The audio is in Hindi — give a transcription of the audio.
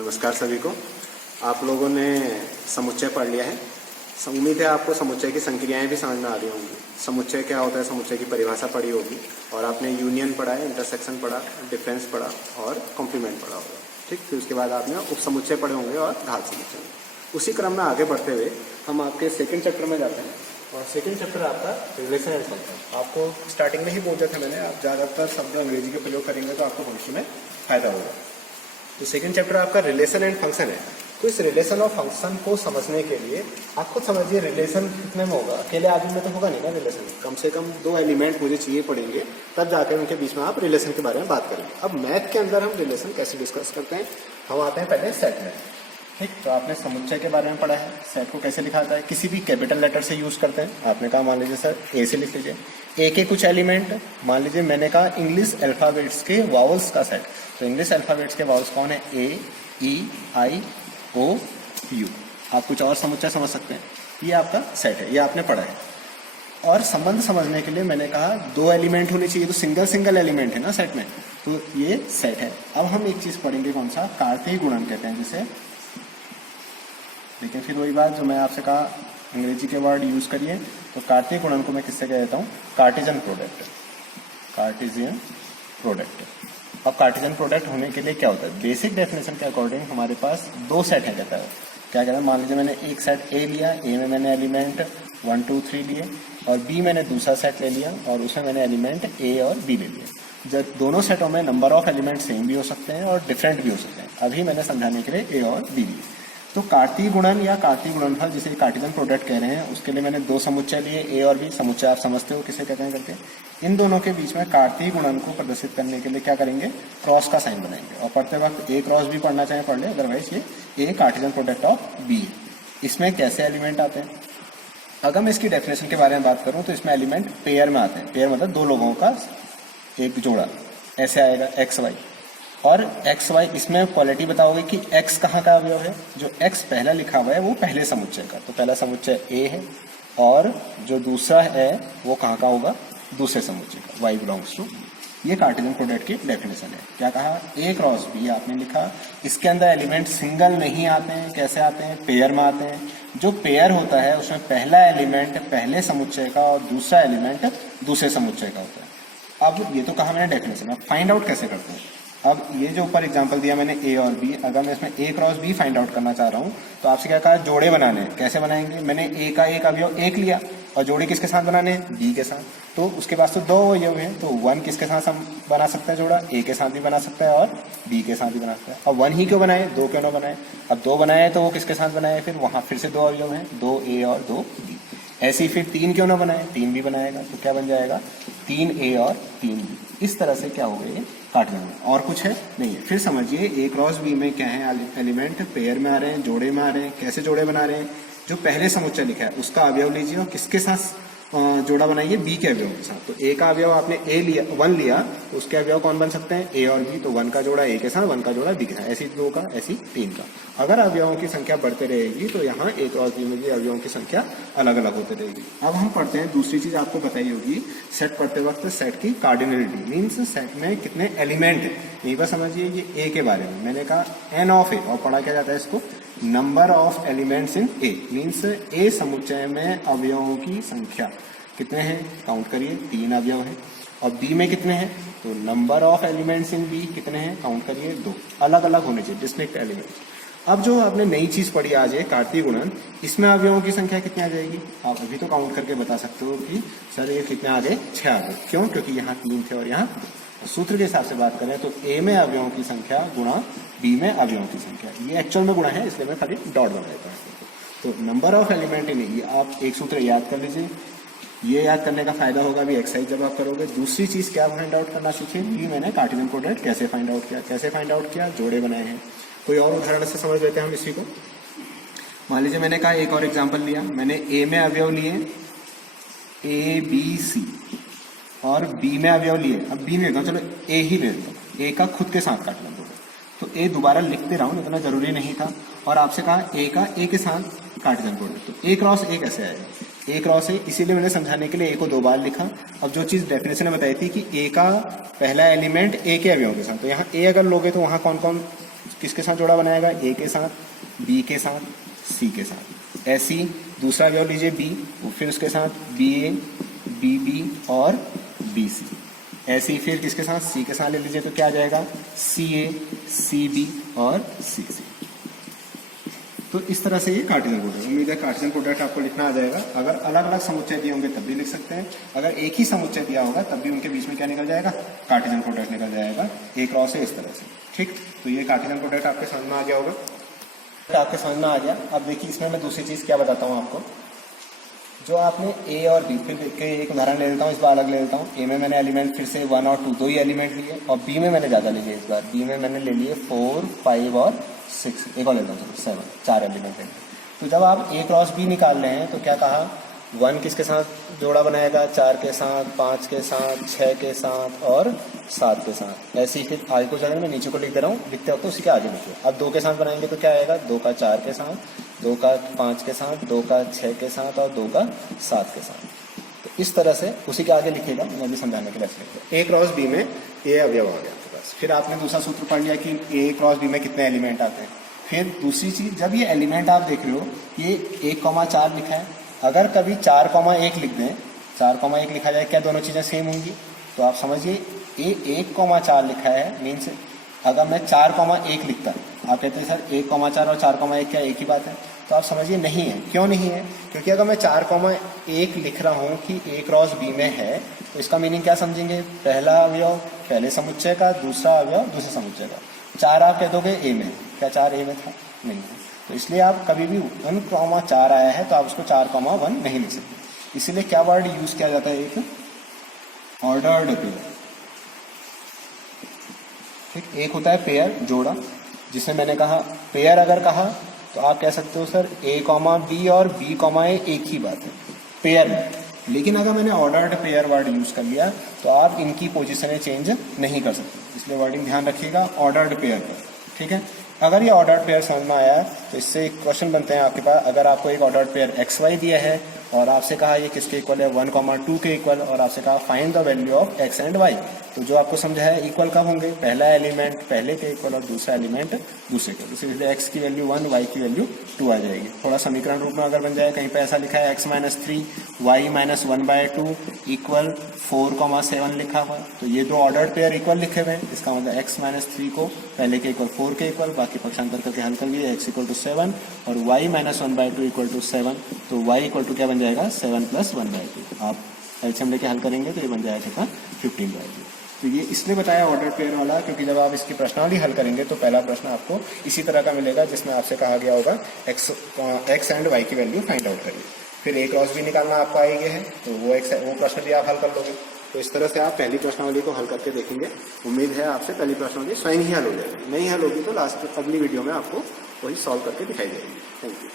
नमस्कार सभी को। आप लोगों ने समुच्चय पढ़ लिया है। उम्मीद है आपको समुच्चय की संक्रियाएं भी समझ में आ रही होंगी। समुच्चय क्या होता है, समुच्चय की परिभाषा पढ़ी होगी और आपने यूनियन पढ़ा है, इंटरसेक्शन पढ़ा, डिफरेंस पढ़ा और कॉम्प्लीमेंट पढ़ा होगा। ठीक, फिर उसके बाद आपने उप समुच्चय पढ़े होंगे और घात समुच्चय। उसी क्रम में आगे बढ़ते हुए हम आपके सेकेंड चैप्टर में जाते हैं और सेकेंड चैप्टर आपका रिलेशन एंड फंक्शन। आपको स्टार्टिंग में ही बोल दिया था मैंने, आप ज़्यादातर शब्द अंग्रेजी के प्रयोग करेंगे तो आपको भविष्य में फायदा होगा। तो सेकंड चैप्टर आपका रिलेशन एंड फंक्शन है। तो इस रिलेशन और फंक्शन को समझने के लिए आप खुद समझिए रिलेशन कितने में होगा। अकेले आदमी में तो होगा नहीं ना रिलेशन, कम से कम दो एलिमेंट मुझे चाहिए पड़ेंगे, तब जाकर उनके बीच में आप रिलेशन के बारे में बात करेंगे। अब मैथ के अंदर हम रिलेशन कैसे डिस्कस करते हैं, हम आते हैं पहले सेट में। ठीक, तो आपने समुच्चय के बारे में पढ़ा है, सेट को कैसे लिखा जाता है, किसी भी कैपिटल लेटर से यूज करते हैं। आपने कहा मान लीजिए सर ए से लिख लीजिए, ए के कुछ एलिमेंट, मान लीजिए मैंने कहा इंग्लिश अल्फाबेट्स के वावल्स का सेट। तो इंग्लिश अल्फाबेट्स के वावल्स कौन है, ए, ई, आई, ओ, यू। आप कुछ और समुच्चय समझ सकते हैं, ये आपका सेट है, ये आपने पढ़ा है। और संबंध समझने के लिए मैंने कहा दो एलिमेंट होने चाहिए, तो सिंगल एलिमेंट है ना सेट में, तो ये सेट है। अब हम एक चीज पढ़ेंगे, कौन सा, कार्तीय गुणन कहते हैं जिसे। लेकिन फिर वही बात जो मैं आपसे कहा, अंग्रेजी के वर्ड यूज करिए। तो कार्तीय गुणन को मैं किससे कह देता हूँ, कार्टेशियन प्रोडक्ट। Cartesian product. अब कार्टेशियन प्रोडक्ट होने के लिए क्या होता है, बेसिक डेफिनेशन के अकॉर्डिंग हमारे पास दो सेट है। कहता है क्या कहता है, मान लीजिए मैंने एक सेट ए लिया, ए में मैंने एलिमेंट 1 2 3 लिए, और बी मैंने दूसरा सेट ले लिया और उसमें मैंने एलिमेंट ए और बी ले लिया। जब दोनों सेटों में नंबर ऑफ एलिमेंट सेम भी हो सकते हैं और डिफरेंट भी हो सकते हैं। अभी मैंने समझाने के लिए ए और बी लिए। तो कार्तीय गुणन या कार्तीय गुणनफल जिसे कार्टेशियन प्रोडक्ट कह रहे हैं, उसके लिए मैंने दो समुच्चय लिए, ए और बी। समुच्चय आप समझते हो किसे कहते हैं करके। इन दोनों के बीच में कार्तीय गुणन को प्रदर्शित करने के लिए क्या करेंगे, क्रॉस का साइन बनाएंगे। और पढ़ते वक्त ए क्रॉस भी पढ़ना चाहे पढ़ ले, अदरवाइज ये ए कार्टेशियन प्रोडक्ट ऑफ बी। इसमें कैसे एलिमेंट आते हैं, अगर मैं इसकी डेफिनेशन के बारे में बात करूं तो इसमें एलिमेंट पेयर में आते हैं। पेयर मतलब दो लोगों का एक जोड़ा, ऐसे आएगा एक्स वाई। और एक्स वाई, इसमें क्वालिटी बताओगे कि एक्स कहाँ का अवयव है। जो एक्स पहला लिखा हुआ है वो पहले समुच्चय का, तो पहला समुच्चय ए है, और जो दूसरा है वो कहाँ का होगा, दूसरे समुच्चय का, वाई बिलोंग्स टू। ये कार्टेशियन प्रोडक्ट की डेफिनेशन है। क्या कहा, ए क्रॉस बी आपने लिखा, इसके अंदर एलिमेंट सिंगल नहीं आते हैं। कैसे आते हैं, पेयर में आते हैं। जो पेयर होता है उसमें पहला एलिमेंट पहले समुच्चय का और दूसरा एलिमेंट दूसरे समुच्चय का होता है। अब ये तो कहा मैंने डेफिनेशन, अब फाइंड आउट कैसे करते हैं। अब ये जो ऊपर एग्जांपल दिया मैंने ए और बी, अगर मैं इसमें ए क्रॉस बी फाइंड आउट करना चाह रहा हूँ तो आपसे क्या कहा, जोड़े बनाने हैं। कैसे बनाएंगे, मैंने ए का एक अवयव एक लिया और जोड़े किसके साथ बनाने हैं, बी के साथ। तो उसके पास तो दो अवयव हैं, तो 1 किसके साथ बना सकता है जोड़ा, ए के साथ भी बना सकता है और बी के साथ भी बना सकता है। अब 1 ही क्यों बनाए, 2 क्यों ना बनाए। अब 2 बनाए तो वो किसके साथ बनाए, फिर वहां फिर से 2 अवयव हैं, 2 ए और 2 बी। ऐसे ही फिर 3 क्यों ना बनाए, 3 भी बनाएगा, तो क्या बन जाएगा, 3 ए और 3 बी। इस तरह से क्या हो गया, ये कार्टेशियन। और कुछ है नहीं है। फिर समझिए ए क्रॉस बी में क्या है, एलिमेंट पेयर में आ रहे हैं, जोड़े में आ रहे हैं। कैसे जोड़े बना रहे हैं, जो पहले समुच्चय लिखा है उसका अवयव लीजिए और किसके साथ जोड़ा बनाइए, बी के अवयव के साथ। तो ए का अवयव आपने ए लिया, 1 लिया, तो उसके अवयव कौन बन सकते हैं, ए और बी। तो 1 का जोड़ा ए के साथ, 1 का जोड़ा बी के साथ, ऐसी 2 का, ऐसी 3 का। अगर अवयवों की संख्या बढ़ते रहेगी तो यहाँ ए क्रॉस बी में भी अवयवों की संख्या अलग अलग होती रहेगी। अब हम पढ़ते हैं दूसरी चीज, आपको बताई होगी सेट पढ़ते वक्त, सेट की कार्डिनलिटी मीन्स सेट में कितने एलिमेंट है। यही पर समझिए, ये ए के बारे में मैंने कहा एन ऑफ ए, और पढ़ा क्या जाता है इसको, number of elements in A. Means A समुच्चय में अवयवों की संख्या कितने हैं, काउंट करिए, 3 अवयव हैं। और बी में कितने हैं, तो number of elements in b कितने हैं, काउंट करिए, 2। अलग अलग होने चाहिए, डिस्टिंक्ट एलिमेंट्स। अब जो आपने नई चीज पढ़ी आज है कार्तीय गुणन, इसमें अवयवों की संख्या कितनी आ जाएगी, आप अभी तो काउंट करके बता सकते हो कि सर ये कितने आ गए, 6 आ गए। क्यों, क्योंकि यहाँ 3 थे और यहाँ 2। सूत्र के हिसाब से बात करें तो ए में अवयवों की संख्या गुणा बी में अवयवों की संख्या, ये एक्चुअल में गुणा है, इसलिए मैं खाली डॉट बना देता हूँ। तो नंबर ऑफ एलिमेंट इन ए, आप एक सूत्र याद कर लीजिए। ये याद करने का फायदा होगा भी एक्सरसाइज जब आप करोगे। दूसरी चीज क्या फाइंड आउट करना सीखिए, कि मैंने कार्टेशियन प्रोडक्ट कैसे फाइंड आउट किया। कैसे फाइंड आउट किया, जोड़े बनाए हैं। कोई और उदाहरण से समझ लेते हैं हम इसी को। मान लीजिए मैंने कहा एक और एग्जांपल लिया, मैंने ए में अवयव लिए ए बी सी और बी में अवयव लिए, अब बी नहीं लेता हूँ, चलो ए ही ले लेता हूँ। ए का खुद के साथ काट लेता हूँ, तो ए दोबारा लिखते रहा हूँ, इतना जरूरी नहीं था। और आपसे कहा ए का ए के साथ कार्टेशियन प्रोडक्ट, तो ए क्रॉस ए कैसे आएगा, ए क्रॉस ए, इसीलिए मैंने समझाने के लिए ए को 2 बार लिखा। अब जो चीज डेफिनेशन में बताई थी कि ए का पहला एलिमेंट ए के अवयवों के साथ, तो यहाँ ए अगर लोगे तो वहां कौन कौन किसके साथ जोड़ा बनाएगा, ए के साथ, बी के साथ, सी के साथ। ऐसी दूसरा अवयव लीजिए बी, फिर उसके साथ बी ए, बी बी और बी सी। ऐसे ही फिर किसके साथ, सी के साथ ले लीजिए तो क्या आ जाएगा, सी ए, सी बी और सी सी। तो इस तरह से ये कार्टेशियन प्रोडक्ट। उम्मीद है कार्टेशियन प्रोडक्ट आपको लिखना आ जाएगा। अगर अलग अलग समुच्चय दिए होंगे तब भी लिख सकते हैं, अगर एक ही समुच्चय दिया होगा तब भी उनके बीच में क्या निकल जाएगा, कार्टेशियन प्रोडक्ट निकल जाएगा, ए क्रॉस है इस तरह से। ठीक, तो ये कार्टेशियन प्रोडक्ट आपके समझ में आ गया होगा। आपके समझ में आ गया। अब देखिए इसमें मैं दूसरी चीज क्या बताता हूँ आपको, जो आपने ए और बी, फिर एक उदाहरण ले लेता हूँ, इस बार अलग ले लेता हूँ। ए में मैंने एलिमेंट फिर से 1 और 2 दो ही एलिमेंट लिए, और बी में मैंने ज़्यादा लिए इस बार। बी में मैंने ले लिए 4, 5 और 6, एक और लेता हूँ 7, 4 एलिमेंट लेंगे। तो जब आप ए क्रॉस बी निकाल रहे हैं तो क्या कहा, 1 किसके साथ जोड़ा बनाएगा, 4 के साथ, 5 के साथ, 6 के साथ और 7 के साथ। ऐसे ही फिर आगे को जाकर मैं नीचे को लिख दे रहा हूँ, लिखते वक्त उसी के आगे लिखिए। अब 2 के साथ बनाएंगे तो क्या आएगा, 2 का 4 के साथ, 2 का 5 के साथ, 2 का 6 के साथ और 2 का 7 के साथ। तो इस तरह से उसी के आगे लिखेगा, मैं भी समझाने के लिए लिखूंगा। ए क्रॉस बी में ए अवयव आ गया आपके पास। फिर आपने दूसरा सूत्र पढ़ लिया कि ए क्रॉस बी में कितने एलिमेंट आते हैं। फिर दूसरी चीज, जब ये एलिमेंट आप देख रहे हो, ये 1,4 लिखा है, अगर कभी 4,1 लिख दें, 4,1 लिखा जाए, क्या दोनों चीजें सेम होंगी? तो आप समझिए ये 1,4 लिखा है, मीन्स अगर मैं 4,1 लिखता, आप कहते हैं सर 1,4 और 4,1 क्या एक ही बात है? तो आप समझिए नहीं है। क्यों नहीं है? क्योंकि अगर मैं 4,1 लिख रहा हूँ कि ए क्रॉस बी में है, तो इसका मीनिंग क्या समझेंगे, पहला अवयव पहले समुच्चय का, दूसरा अवयव दूसरे समुच्चय का। 4 आप कह दोगे ए में, क्या 4 ए में था? नहीं है। तो इसलिए आप कभी भी 1,4 आया है तो आप उसको 4,1 नहीं लिख सकते। इसीलिए क्या वर्ड यूज किया जाता है, एक ऑर्डर्ड पेयर। ठीक, एक होता है पेयर, जोड़ा, जिसमें मैंने कहा पेयर अगर कहा तो आप कह सकते हो सर ए कॉमा बी और बी कॉमा ए एक ही बात है पेयर में। लेकिन अगर मैंने ऑर्डर्ड पेयर वर्ड यूज कर लिया तो आप इनकी पोजीशनें चेंज नहीं कर सकते, इसलिए वर्डिंग ध्यान रखिएगा ऑर्डर्ड पेयर पर। ठीक है, अगर ये ऑर्डर्ड पेयर समझ में आया तो इससे एक क्वेश्चन बनते हैं आपके पास। अगर आपको एक ऑर्डर्ड पेयर एक्स वाई दिया है और आपसे कहा ये किसके इक्वल है, 1,2 के इक्वल, और आपसे कहा find the value of x and y, तो जो आपको समझा है इक्वल कब होंगे, पहला एलिमेंट पहले के इक्वल और दूसरा एलिमेंट दूसरे के। इसलिए एक्स की वैल्यू 1, वाई की वैल्यू 2 आ जाएगी। थोड़ा समीकरण रूप में अगर बन जाए, कहीं पे ऐसा लिखा है x-3 y-1/2 इक्वल 4,7 लिखा हुआ, तो ये दो ऑर्डर्ड पेयर इक्वल लिखे हुए हैं। इसका मतलब x-3 को पहले के इक्वल 4 के इक्वल, बाकी पक्षांतर करके हल कर लिए, x = 7 और y-1/2 = 7, तो y = क्या बन जाएगा, 7 + 1/2। आप एलसीएम लेके हल करेंगे तो ये बन जाएगा कितना, 15/2। तो ये इसलिए बताया ऑर्डर पेयर वाला, क्योंकि जब आप इसकी प्रश्नावली हल करेंगे तो पहला प्रश्न आपको इसी तरह का मिलेगा, जिसमें आपसे कहा गया होगा एक्स एंड वाई की वैल्यू फाइंड आउट करिए। फिर ए क्रॉस बी निकालना आपको आ गया है, तो वो प्रश्न भी आप हल कर लोगे। तो इस तरह से आप पहली प्रश्नावली को हल करके देखेंगे। उम्मीद है आपसे पहली प्रश्नावली स्वयं ही हल हो जाएगी। नहीं हल होगी तो लास्ट अगली वीडियो में आपको वही सॉल्व करके दिखाई देगी। Thank you.